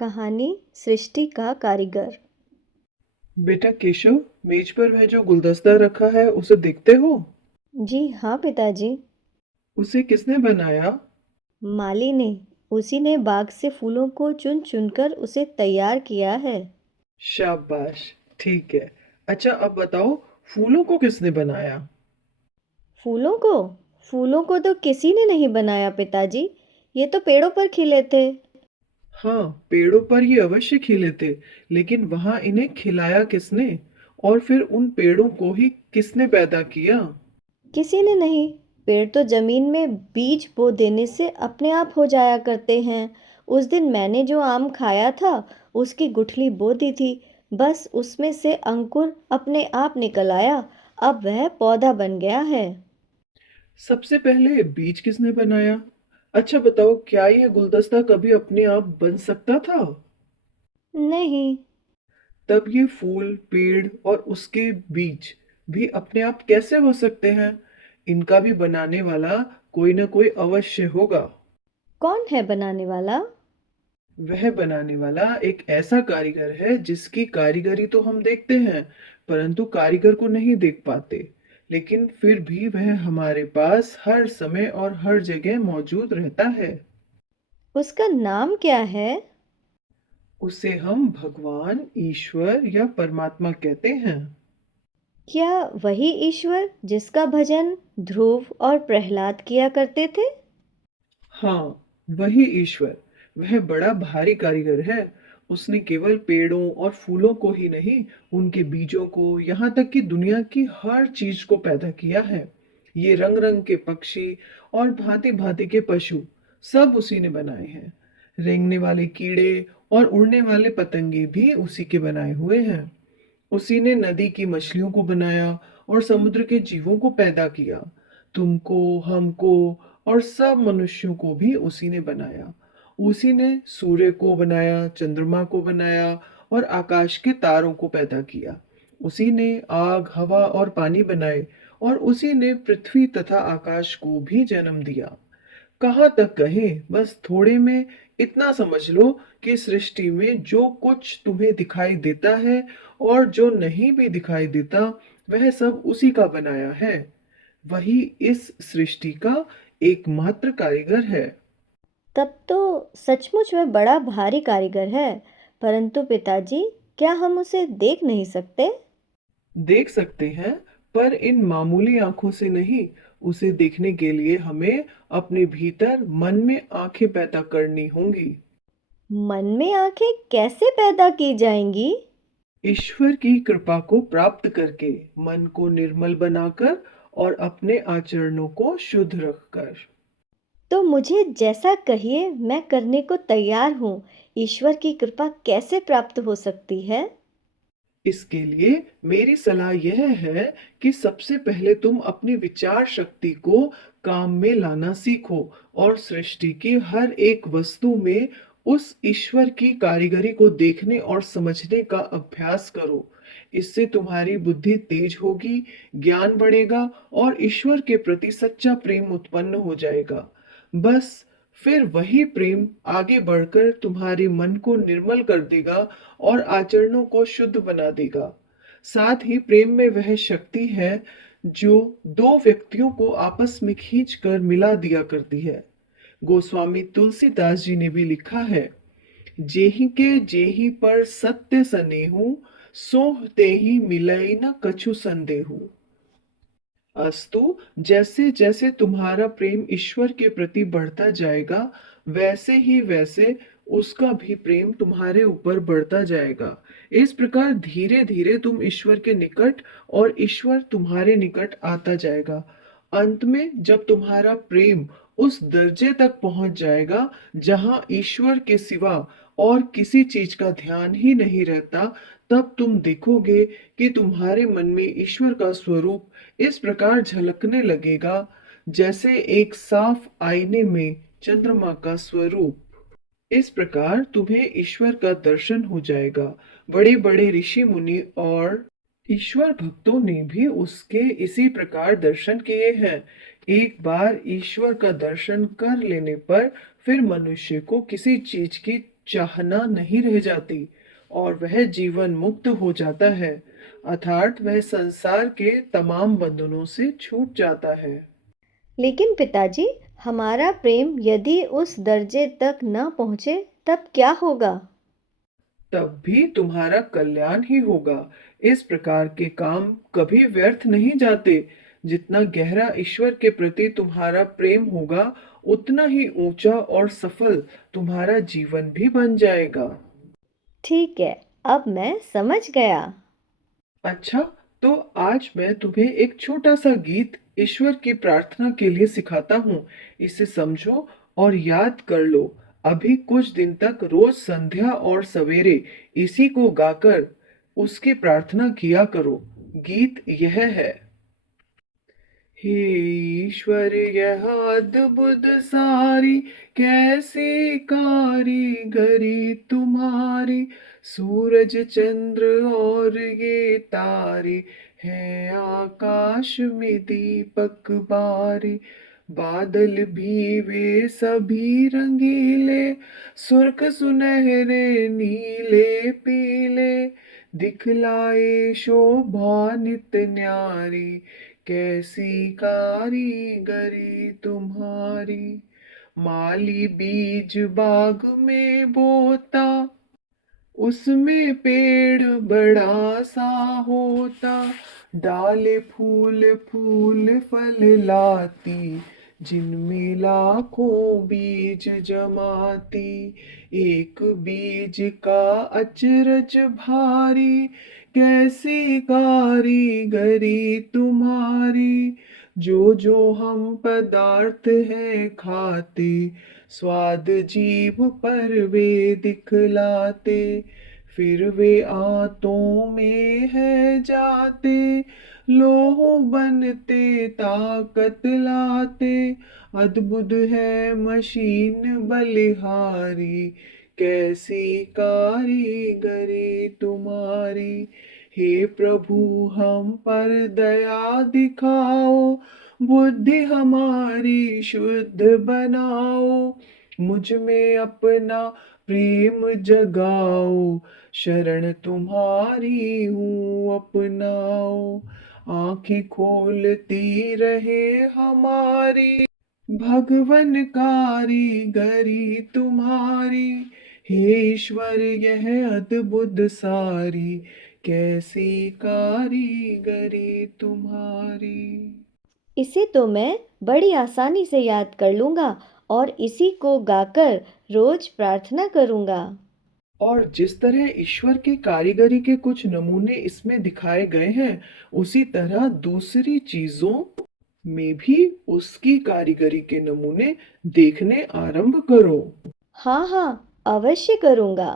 कहानी सृष्टि का कारीगर। बेटा केशव, मेज पर वह जो गुलदस्ता रखा है उसे देखते हो? जी हाँ पिताजी। उसे किसने बनाया? माली ने। उसी ने बाग से फूलों को चुन चुनकर उसे तैयार किया है। शाबाश। ठीक है। अच्छा, अब बताओ, फूलों को किसने बनाया? फूलों को फूलों को तो किसी ने नहीं बनाया पिताजी। ये तो पेड़ों पर खिले थे। हाँ, पेड़ों पर ये अवश्य खिले थे, लेकिन वहां इन्हें खिलाया किसने? और फिर उन पेड़ों को ही किसने पैदा किया? किसी ने नहीं। पेड़ तो जमीन में बीज बो देने से अपने आप हो जाया करते हैं। उस दिन मैंने जो आम खाया था उसकी गुठली बो दी थी। बस उसमें से अंकुर अपने आप निकल आया। अब वह पौधा बन गया है। सबसे पहले बीज किसने बनाया? अच्छा बताओ, क्या यह गुलदस्ता कभी अपने आप बन सकता था? नहीं। तब ये फूल, पेड़ और उसके बीज भी अपने आप कैसे हो सकते हैं? इनका भी बनाने वाला कोई ना कोई अवश्य होगा। कौन है बनाने वाला? वह बनाने वाला एक ऐसा कारीगर है जिसकी कारीगरी तो हम देखते हैं, परंतु कारीगर को नहीं देख पाते। लेकिन फिर भी वह हमारे पास हर समय और हर जगह मौजूद रहता है। उसका नाम क्या है? उसे हम भगवान, ईश्वर या परमात्मा कहते हैं। क्या वही ईश्वर जिसका भजन ध्रुव और प्रहलाद किया करते थे? हाँ, वही ईश्वर। वह बड़ा भारी कारीगर है। उसने केवल पेड़ों और फूलों को ही नहीं, उनके बीजों को, यहाँ तक कि दुनिया की हर चीज को पैदा किया है। ये रंग रंग के पक्षी और भांति भांति के पशु सब उसी ने बनाए हैं। रेंगने वाले कीड़े और उड़ने वाले पतंगे भी उसी के बनाए हुए हैं। उसी ने नदी की मछलियों को बनाया और समुद्र के जीवों को पैदा किया। तुमको, हमको और सब मनुष्यों को भी उसी ने बनाया। उसी ने सूर्य को बनाया, चंद्रमा को बनाया और आकाश के तारों को पैदा किया। उसी ने आग, हवा और पानी बनाए और उसी ने पृथ्वी तथा आकाश को भी जन्म दिया। कहाँ तक कहें, बस थोड़े में इतना समझ लो कि सृष्टि में जो कुछ तुम्हें दिखाई देता है और जो नहीं भी दिखाई देता, वह सब उसी का बनाया है। वही इस सृष्टि का एकमात्र कारीगर है। तब तो सचमुच वह बड़ा भारी कारीगर है। परंतु पिताजी, क्या हम उसे देख नहीं सकते? देख सकते हैं, पर इन मामूली आंखों से नहीं। उसे देखने के लिए हमें अपने भीतर मन में आंखें पैदा करनी होंगी। मन में आंखें कैसे पैदा की जाएंगी? ईश्वर की कृपा को प्राप्त करके, मन को निर्मल बनाकर और अपने आचरणों को शुद्ध रखकर। तो मुझे जैसा कहिए मैं करने को तैयार हूँ। ईश्वर की कृपा कैसे प्राप्त हो सकती है? इसके लिए मेरी सलाह यह है कि सबसे पहले तुम अपनी विचार शक्ति को काम में लाना सीखो और सृष्टि की हर एक वस्तु में उस ईश्वर की कारीगरी को देखने और समझने का अभ्यास करो। इससे तुम्हारी बुद्धि तेज होगी, ज्ञान बढ़ेगा और ईश्वर के प्रति सच्चा प्रेम उत्पन्न हो जाएगा। बस फिर वही प्रेम आगे बढ़कर तुम्हारे मन को निर्मल कर देगा और आचरणों को शुद्ध बना देगा। साथ ही प्रेम में वह शक्ति है जो दो व्यक्तियों को आपस में खींच कर मिला दिया करती है। गोस्वामी तुलसीदास जी ने भी लिखा है, जेहि के जेहि पर सत्य सनेहु, सोह तेहि मिलई न कछु संदेहु। अस्तु, जैसे जैसे तुम्हारा प्रेम ईश्वर के प्रति बढ़ता जाएगा, वैसे ही वैसे उसका भी प्रेम तुम्हारे ऊपर बढ़ता जाएगा। इस प्रकार धीरे धीरे तुम ईश्वर के निकट और ईश्वर तुम्हारे निकट आता जाएगा। अंत में जब तुम्हारा प्रेम उस दर्जे तक पहुंच जाएगा जहां ईश्वर के सिवा और किसी चीज का ध्यान ही नहीं रहता, तब तुम देखोगे कि तुम्हारे मन में ईश्वर का स्वरूप इस प्रकार झलकने लगेगा जैसे एक साफ आईने में चंद्रमा का स्वरूप। इस प्रकार तुम्हें ईश्वर का दर्शन हो जाएगा। बड़े बड़े ऋषि मुनि और ईश्वर भक्तों ने भी उसके इसी प्रकार दर्शन किए हैं। एक बार ईश्वर का दर्शन कर लेने पर फिर मनुष्य को किसी चीज की चाहना नहीं रह जाती और वह जीवन मुक्त हो जाता है, अर्थात वह संसार के तमाम बंधनों से छूट जाता है। लेकिन पिताजी, हमारा प्रेम यदि उस दर्जे तक न पहुँचे तब क्या होगा? तब भी तुम्हारा कल्याण ही होगा। इस प्रकार के काम कभी व्यर्थ नहीं जाते। जितना गहरा ईश्वर के प्रति तुम्हारा प्रेम होगा, उतना ही ऊंचा और सफल तुम्हारा जीवन भी बन जाएगा। ठीक है, अब मैं समझ गया। अच्छा, तो आज मैं तुम्हें एक छोटा सा गीत ईश्वर की प्रार्थना के लिए सिखाता हूँ। इसे समझो और याद कर लो। अभी कुछ दिन तक रोज संध्या और सवेरे इसी को गाकर उसकी प्रार्थना किया करो। गीत यह है। हे ईश्वर, यह अद्भुत सारी कैसी कारीगरी तुम्हारी। सूरज चंद्र और ये तारे हैं आकाश में दीपक बारी। बादल भी वे सभी रंगीले, सुर्ख सुनहरे नीले पीले। दिखलाए शोभा नित न्यारी, कैसी कारीगरी तुम्हारी। माली बीज बाग में बोता, उसमें पेड़ बड़ा सा होता। डाले फूल फूल फल लाती, जिनमें लाखों बीज जमाती। एक बीज का अचरज भारी, कैसी कारीगरी तुम्हारी। जो हम पदार्थ हैं खाते, स्वाद जीभ पर वे दिखलाते। फिर वे आंतों में है जाते, लोह बनते ताकत लाते। अद्भुत है मशीन बलिहारी, कैसी कारीगरी तुम्हारी। हे प्रभु, हम पर दया दिखाओ, बुद्धि हमारी शुद्ध बनाओ। मुझ में अपना प्रेम जगाओ, शरण तुम्हारी हूँ अपनाओ। आँखें खोलती रहे हमारी, भगवन कारीगरी तुम्हारी। हे ईश्वर, यह अद्भुत सारी कैसी कारीगरी तुम्हारी। इसे तो मैं बड़ी आसानी से याद कर लूँगा और इसी को गाकर रोज प्रार्थना करूँगा। और जिस तरह ईश्वर की कारीगरी के कुछ नमूने इसमें दिखाए गए हैं, उसी तरह दूसरी चीजों में भी उसकी कारीगरी के नमूने देखने आरंभ करो। हाँ हाँ, अवश्य करूँगा।